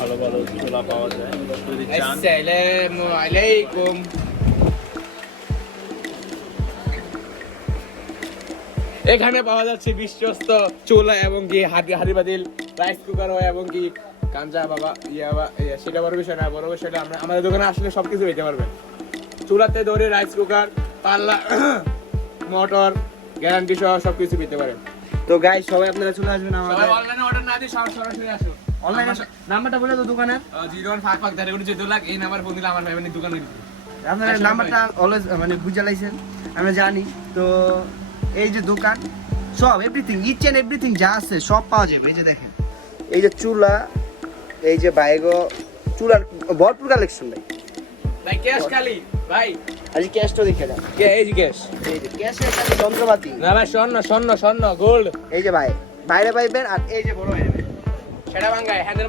ভালো ভালো চুলা পাওয়া যায় যদি চান। আসসালামু আলাইকুম। এখানে পাওয়া যাচ্ছে বিশ্বস্ত চুলা এবং কি হাড়ি বাতিল, রাইস কুকার হয় এবং কি কাঞ্জা বাবা সেটা বড় বিষয় না, বড় বিষয়টা আমরা আমাদের দোকানে আসলে সবকিছু পেতে পারবেন। চুলাতে ধরে রাইস কুকার, পাল্লা, মোটর, গ্যারান্টি সহ সবকিছু পেতে পারেন। তো গাইস সবাই আপনারা চলে আসবেন সবাই আমাদের অনলাইনে অর্ডার না দিয়ে সরাসরি আসুন। অনলাইনে। নাম্বারটা বলে তো দোকানের 0155 13 লাখ, এই নাম্বার ফোন দিলে আমার ফ্যামিলির দোকানে দিবে। আপনারা আসলে নাম্বারটা অলওয়েজ মানে বুঝে লাইছেন, আমরা জানি। তো এই যে দোকান সব এভরিথিং, ইচ এন্ড এভরিথিং যা আছে সব পাওয়া যাবে। এই যে দেখেন, এই যে চুলা, এই যে বাইগো চুলার ভরপুর কালেকশন ভাই। ভাই ক্যাশ খালি ভাই, আজ ক্যাশটা দেখে দেন। এই যে ক্যাশ, এই যে ক্যাশের সাথে যন্ত্রপাতি, না ভাই স্বর্ণ গোল্ড, এই যে ভাই বাইরে পাইবেন। আর এই যে বড় ভাই সেটা ভাঙ্গায় হ্যান্ডের